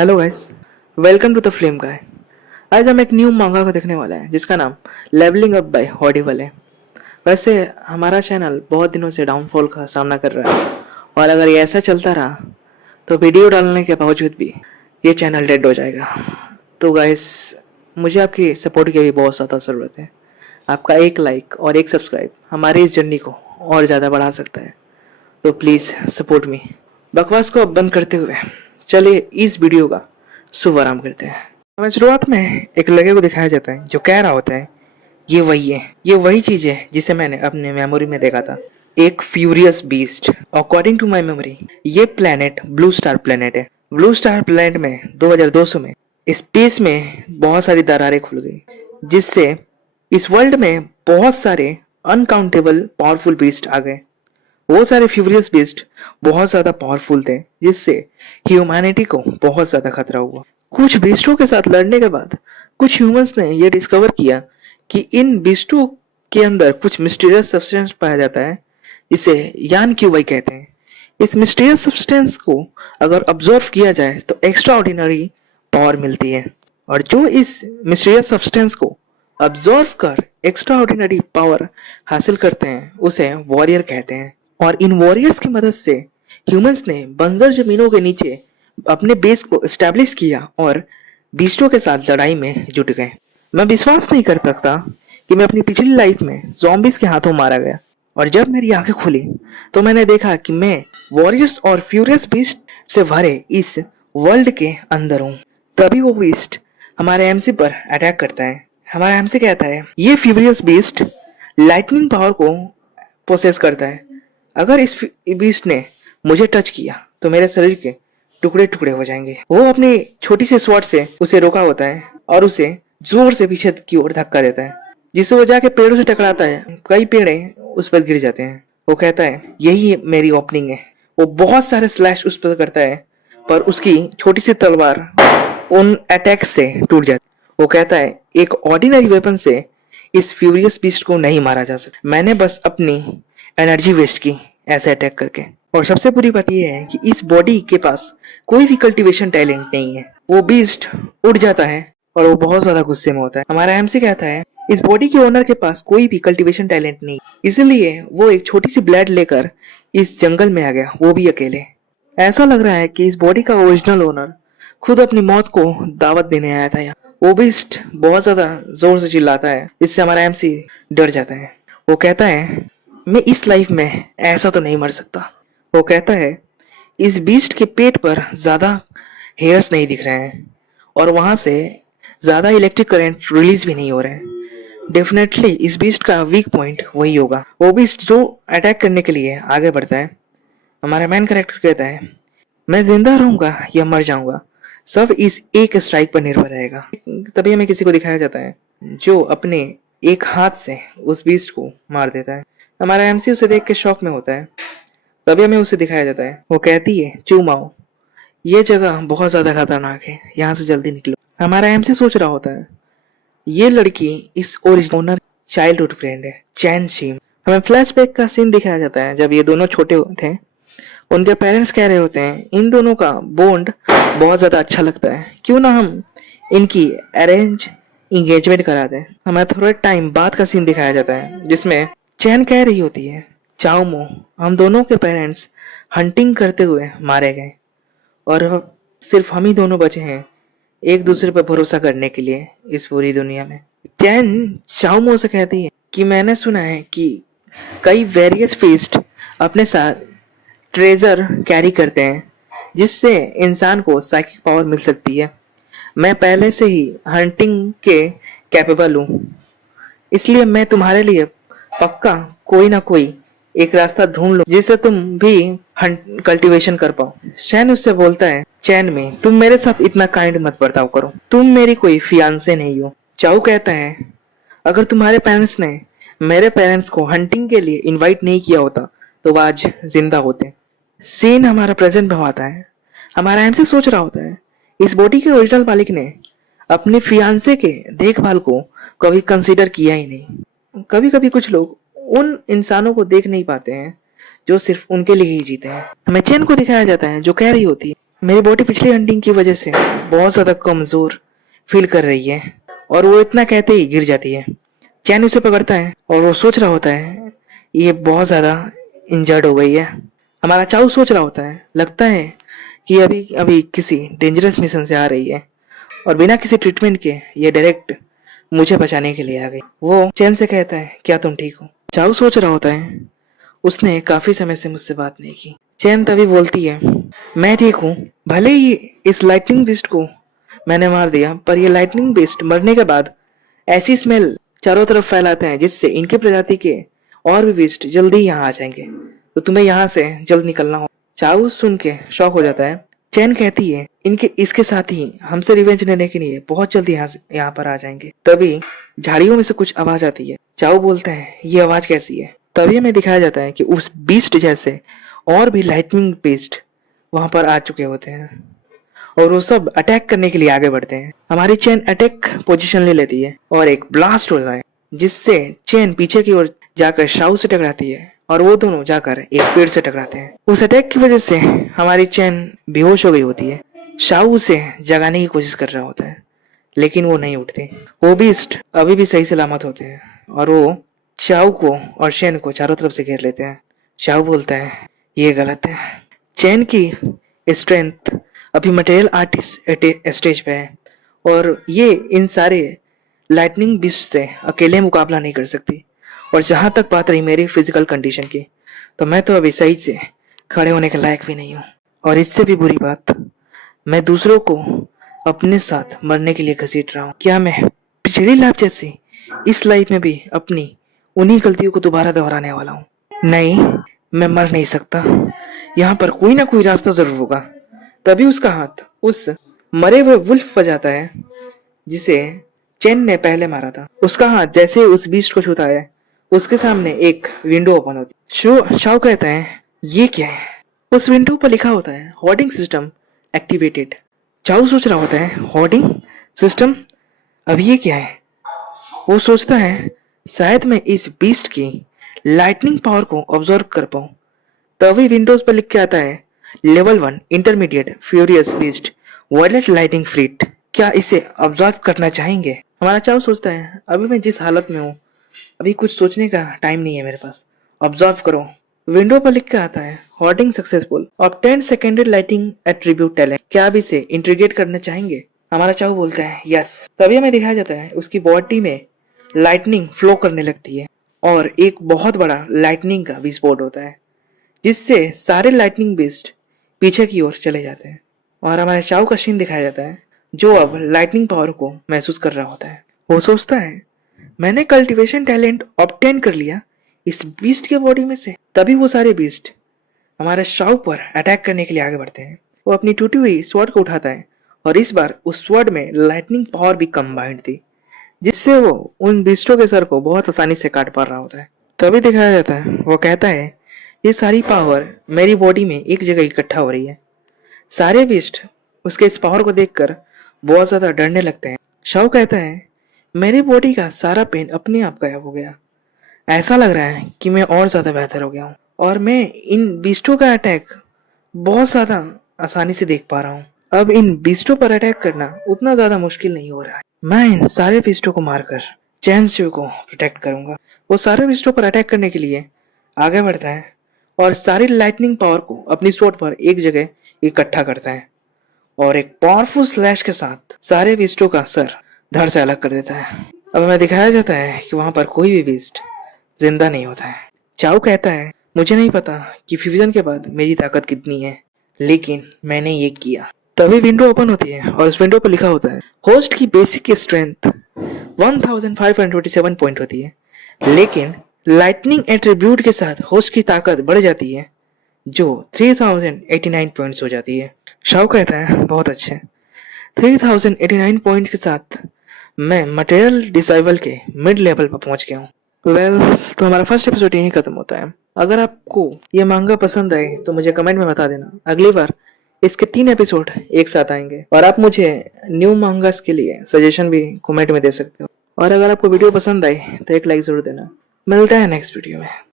Hello guys, welcome to the flame guy. आज हम एक न्यू मांगा को देखने वाला है जिसका नाम लेवलिंग अप बाय ऑडिबल है। वैसे हमारा चैनल बहुत दिनों से डाउनफॉल का सामना कर रहा है और अगर ये ऐसा चलता रहा तो वीडियो डालने के बावजूद भी ये चैनल डेड हो जाएगा। तो गाइस, मुझे आपकी सपोर्ट की भी बहुत ज़्यादा ज़रूरत है। आपका एक लाइक और एक सब्सक्राइब हमारी इस जर्नी को और ज़्यादा बढ़ा सकता है। तो प्लीज़ सपोर्ट मी। बकवास को अब बंद करते हुए चलिए इस वीडियो का शुभारंभ करते हैं। हमें शुरुआत में एक लड़के को दिखाया जाता है जो कह रहा होता है ये वही है, ये वही चीज है जिसे मैंने अपने मेमोरी में देखा था, एक furious beast. According to my memory ये प्लेनेट ब्लू स्टार प्लेनेट है। ब्लू स्टार प्लेनेट में 2200 में स्पेस में बहुत सारी दरारें खुल गई जिससे इस वर्ल्ड में बहुत सारे अनकाउंटेबल पावरफुल बीस्ट आ गए। वो सारे फ्यूरियस बीस्ट बहुत ज्यादा पावरफुल थे जिससे ह्यूमैनिटी को बहुत ज्यादा खतरा हुआ। कुछ बीस्टों के साथ लड़ने के बाद कुछ ह्यूमंस ने ये डिस्कवर किया कि इन बीस्टों के अंदर कुछ मिस्टीरियस सब्सटेंस पाया जाता है जिसे यान क्यूबाई कहते हैं। इस मिस्टीरियस सब्सटेंस को अगर ऑब्जर्व किया जाए तो एक्स्ट्रा ऑर्डिनरी पावर मिलती है और जो इस मिस्टीरियस सब्सटेंस को ऑब्जर्व कर एक्स्ट्रा ऑर्डिनरी पावर हासिल करते हैं उसे वॉरियर कहते हैं। और इन वॉरियर्स की मदद से ह्यूमंस ने बंजर जमीनों के नीचे अपने बेस को एस्टेब्लिश किया और बीस्टों के साथ लड़ाई में जुट गए। मैं विश्वास नहीं कर सकता कि मैं अपनी पिछली लाइफ में ज़ॉम्बीज के हाथों मारा गया और जब मेरी आंखें खुली तो मैंने देखा कि मैं वॉरियर्स और फ्यूरियस बीस्ट से भरे इस वर्ल्ड के अंदर हूँ। तभी वो बीस्ट हमारे एमसी पर अटैक करता है। हमारा एमसी कहता है ये फ्यूरियस बीस्ट लाइटनिंग पावर को पोसेस करता है। अगर इस बीस्ट ने मुझे टच किया तो मेरे शरीर के टुकड़े टुकड़े हो जाएंगे। वो अपनी छोटी सी स्वॉर्ड से उसे रोका होता है और उसे जोर से पीछे की ओर धक्का देता है जिससे वो जाके पेड़ों से टकराता है। कई पेड़े उस पर गिर जाते हैं। वो कहता है यही मेरी ओपनिंग है। वो बहुत सारे स्लैश उस पर करता है पर उसकी छोटी सी तलवार उन अटैक से टूट जाती है। वो कहता है एक ऑर्डिनरी वेपन से इस फ्यूरियस बीस्ट को नहीं मारा जा सकता। मैंने बस अपनी एनर्जी वेस्ट की ऐसे अटैक करके। और सबसे बुरी बात यह है कि इस बॉडी के पास कोई भी कल्टीवेशन टैलेंट नहीं है। वो बीस्ट उड़ जाता है और वो बहुत ज्यादा गुस्से में होता है। हमारा एमसी कहता है इस बॉडी के ओनर के पास कोई भी कल्टीवेशन टैलेंट नहीं, इसलिए वो एक छोटी सी ब्लेड लेकर इस जंगल में आ गया, वो भी अकेले। ऐसा लग रहा है कि इस बॉडी का ओरिजिनल ओनर खुद अपनी मौत को दावत देने आया था यहाँ। वो बीस्ट बहुत ज्यादा जोर से चिल्लाता है जिससे हमारा एमसी डर जाता है। वो कहता है मैं इस लाइफ में ऐसा तो नहीं मर सकता। वो कहता है इस बीस्ट के पेट पर ज्यादा हेयर्स नहीं दिख रहे हैं और वहां से ज्यादा इलेक्ट्रिक करंट रिलीज भी नहीं हो रहे हैं। डेफिनेटली इस बीस्ट का वीक पॉइंट वही होगा। वो बीस्ट जो अटैक करने के लिए आगे बढ़ता है, हमारा मेन कैरेक्टर कहता है मैं जिंदा रहूंगा या मर जाऊंगा, सब इस एक स्ट्राइक पर निर्भर रहेगा। तभी हमें किसी को दिखाया जाता है जो अपने एक हाथ से उस बीस्ट को मार देता है। हमारा एमसी उसे देख के शॉक में होता है। तभी हमें उसे दिखाया जाता है। वो कहती है चूमाओ, ये जगह बहुत ज्यादा खतरनाक है, यहाँ से जल्दी निकलो। हमारा एमसी सोच रहा होता है ये लड़की इस ओरिजिनल चाइल्डहुड फ्रेंड है, चैन शीम। हमें फ्लैशबैक का सीन दिखाया जाता है जब ये दोनों छोटे थे। उनके पेरेंट्स कह रहे होते हैं इन दोनों का बॉन्ड बहुत ज्यादा अच्छा लगता है, क्यों ना हम इनकी अरेंज इंगेजमेंट करा दें। हमें थोड़ा टाइम बाद का सीन दिखाया जाता है जिसमें चैन कह रही होती है चाओ मो, हम दोनों के पेरेंट्स हंटिंग करते हुए मारे गए और अब सिर्फ हम ही दोनों बचे हैं एक दूसरे पर भरोसा करने के लिए इस पूरी दुनिया में। चैन चाओ मो से कहती है कि मैंने सुना है कि कई वेरियस फीस्ट अपने साथ ट्रेजर कैरी करते हैं जिससे इंसान को साइकिक पावर मिल सकती है। मैं पहले से ही हंटिंग के कैपेबल हूँ, इसलिए मैं तुम्हारे लिए पक्का कोई ना कोई एक रास्ता ढूंढ लो जिससे तुम भी कल्टीवेशन कर पाओ। शैन उससे बोलता है चैन में तुम मेरे साथ इतना काइंड मत बर्ताव करो, तुम मेरी कोई फियांसे नहीं हो। चाऊ कहता है अगर तुम्हारे पेरेंट्स ने मेरे पेरेंट्स को हंटिंग के लिए इनवाइट नहीं किया होता तो वो आज जिंदा होते। सीन हमारा प्रेजेंट में आता है। हमारा एमसी सोच रहा होता है इस बॉडी के ओरिजिनल मालिक ने अपने फियांसे के देखभाल को कभी कंसीडर किया ही नहीं। कभी कभी कुछ लोग उन इंसानों को देख नहीं पाते हैं जो सिर्फ उनके लिए ही जीते हैं। हमें चैन को दिखाया जाता है जो कह रही होती है मेरी बॉडी पिछली हंटिंग की वजह से बहुत ज़्यादा कमज़ोर फील कर रही है और वो इतना कहते ही गिर जाती है। चैन उसे पकड़ता है और वो सोच रहा होता है ये बहुत ज़्यादा इंजर्ड हो गई है। हमारा चाऊ सोच रहा होता है, लगता है कि अभी अभी किसी डेंजरस मिशन से आ रही है और बिना किसी ट्रीटमेंट के ये डायरेक्ट मुझे बचाने के लिए आ गई। वो चैन से कहता है क्या तुम ठीक हो? चाऊ सोच रहा होता है उसने काफी समय से मुझसे बात नहीं की। चैन तभी बोलती है मैं ठीक हूँ। भले ही इस लाइटनिंग बीस्ट को मैंने मार दिया पर ये लाइटनिंग बीस्ट मरने के बाद ऐसी स्मेल चारों तरफ फैलाते हैं जिससे इनके प्रजाति के और भी बीस्ट जल्दी ही यहाँ आ जाएंगे, तो तुम्हें यहाँ से जल्द निकलना हो। चाऊ सुन के शॉक हो जाता है। चैन कहती है इनके इसके साथ ही हमसे रिवेंज लेने के लिए बहुत जल्दी यहाँ पर आ जाएंगे। तभी झाड़ियों में से कुछ आवाज आती है। चाऊ बोलता है ये आवाज कैसी है? तभी हमें दिखाया जाता है कि उस बीस्ट जैसे और भी लाइटनिंग बीस्ट वहां पर आ चुके होते हैं और वो सब अटैक करने के लिए आगे बढ़ते हैं। हमारी चेन अटैक पोजीशन ले लेती है और एक ब्लास्ट होता है जिससे चेन पीछे की ओर जाकर शाऊ से टकराती है और वो दोनों जाकर एक पेड़ से टकराते हैं। उस अटैक की वजह से हमारी चेन बेहोश हो गई होती है। शाऊ उसे जगाने की कोशिश कर रहा होता है लेकिन वो नहीं उठते। वो बीस्ट अभी भी सही सलामत होते हैं और वो शाऊ को और चेन को चारों तरफ से घेर लेते हैं। शाऊ बोलता है ये गलत है। चेन की स्ट्रेंथ अभी मटेरियल आर्टिस्ट स्टेज पे है और ये इन सारे लाइटनिंग बीस्ट से अकेले मुकाबला नहीं कर सकती। और जहां तक बात रही मेरी फिजिकल कंडीशन की, तो मैं तो अभी सही से खड़े होने के लायक भी नहीं हूँ। और इससे भी बुरी बात, मैं दूसरों को अपने साथ मरने के लिए घसीट रहा हूँ। क्या मैं पिछली लाइफ जैसी इस लाइफ में भी अपनी उन्हीं गलतियों को दोबारा दोहराने वाला हूँ? नहीं, मैं मर नहीं सकता। यहाँ पर कोई ना कोई रास्ता जरूर होगा। तभी उसका हाथ उस मरे हुए वुल्फ पर जाता है जिसे चेन ने पहले मारा था। उसका हाथ जैसे उस बीस्ट को छूता है उसके सामने एक विंडो ओपन होती है। शाओ कहता है ये क्या है? उस विंडो पर लिखा होता है होर्डिंग सिस्टम एक्टिवेटेड। चाओ सोच रहा होता है होर्डिंग सिस्टम, अब ये क्या है? वो सोचता है शायद मैं इस बीस्ट की लाइटनिंग पावर को ऑब्जर्व कर पाऊं। तभी विंडोज पर लिख के आता है level 1 intermediate furious beast violet lighting fret. क्या इसे ऑब्जर्व करना चाहेंगे? हमारा चाव सोचता है अभी मैं जिस हालत में हूँ अभी कुछ सोचने का टाइम नहीं है मेरे पास, ऑब्जर्व करो। विंडो पर लिख के आता है hoarding successful obtain secondary lighting attribute talent. क्या आप इसे इंटीग्रेट करना चाहेंगे? हमारा चाव बोलता है यस। तभी हमें दिखाया जाता है उसकी बॉडी में लाइटनिंग फ्लो करने लगती है और एक बहुत बड़ा लाइटनिंग का विस्फोट होता है जिससे सारे लाइटनिंग बीस्ट पीछे की ओर चले जाते हैं और हमारे चाव का सीन दिखाया जाता है जो अब लाइटनिंग पावर को महसूस कर रहा होता है। वो सोचता है मैंने कल्टीवेशन टैलेंट ऑब्टेन कर लिया इस बीस्ट के बॉडी में से। तभी वो सारे बीस्ट हमारे शाव पर अटैक करने के लिए आगे बढ़ते हैं। वो अपनी टूटी हुई स्वॉर्ड को उठाता है और इस बार उस स्वॉर्ड में लाइटनिंग पावर भी कंबाइंड थी जिससे वो उन बीस्टों के सर को बहुत आसानी से काट पा रहा होता है। तभी दिखाया जाता है वो कहता है ये सारी पावर मेरी बॉडी में एक जगह इकट्ठा हो रही है। सारे बीस्ट उसके इस पावर को देखकर बहुत ज्यादा डरने लगते हैं। शाओ कहता है मेरी बॉडी का सारा पेन अपने आप गायब हो गया। ऐसा लग रहा है कि मैं और ज्यादा बेहतर हो गया हूँ और मैं इन बीस्टों का अटैक बहुत ज्यादा आसानी से देख पा रहा हूँ। अब इन बीस्टों पर अटैक करना उतना ज्यादा मुश्किल नहीं हो रहा है। मैं इन सारे बीस्टों को मारकर चैन शिव को प्रोटेक्ट करूंगा। वो सारे बीस्टों पर अटैक करने के लिए आगे बढ़ता है और सारी लाइटनिंग पावर को अपनी स्वॉर्ड पर एक जगह इकट्ठा करता है और एक पावरफुल स्लैश के साथ सारे बीस्टों का सर धड़ से अलग कर देता है। अब हमें दिखाया जाता है कि वहां पर कोई भी बीस्ट जिंदा नहीं होता है। चाओ कहता है मुझे नहीं पता कि फ्यूजन के बाद मेरी ताकत कितनी है लेकिन मैंने ये किया। तभी विंडो ओपन होती है और उस विंडो पर लिखा होता है होस्ट की बेसिक स्ट्रेंथ 1527 पॉइंट होती है लेकिन लाइटनिंग एट्रीब्यूट के साथ होस्ट की ताकत बढ़ जाती है जो 3089 पॉइंट्स हो जाती है। शाओ कहता है बहुत अच्छे, 3089 पॉइंट्स के साथ मैं मटेरियल डिसाइबल के मिड लेवल पर पहुंच गया हूँ। तो हमारा फर्स्ट एपिसोड यहीं खत्म होता है। अगर आपको ये मांगा पसंद आए तो मुझे कमेंट में बता देना। अगली बार इसके 3 एपिसोड एक साथ आएंगे और आप मुझे न्यू मांगास के लिए सजेशन भी कमेंट में दे सकते हो। और अगर आपको वीडियो पसंद आए तो एक लाइक जरूर देना। मिलता है नेक्स्ट वीडियो में।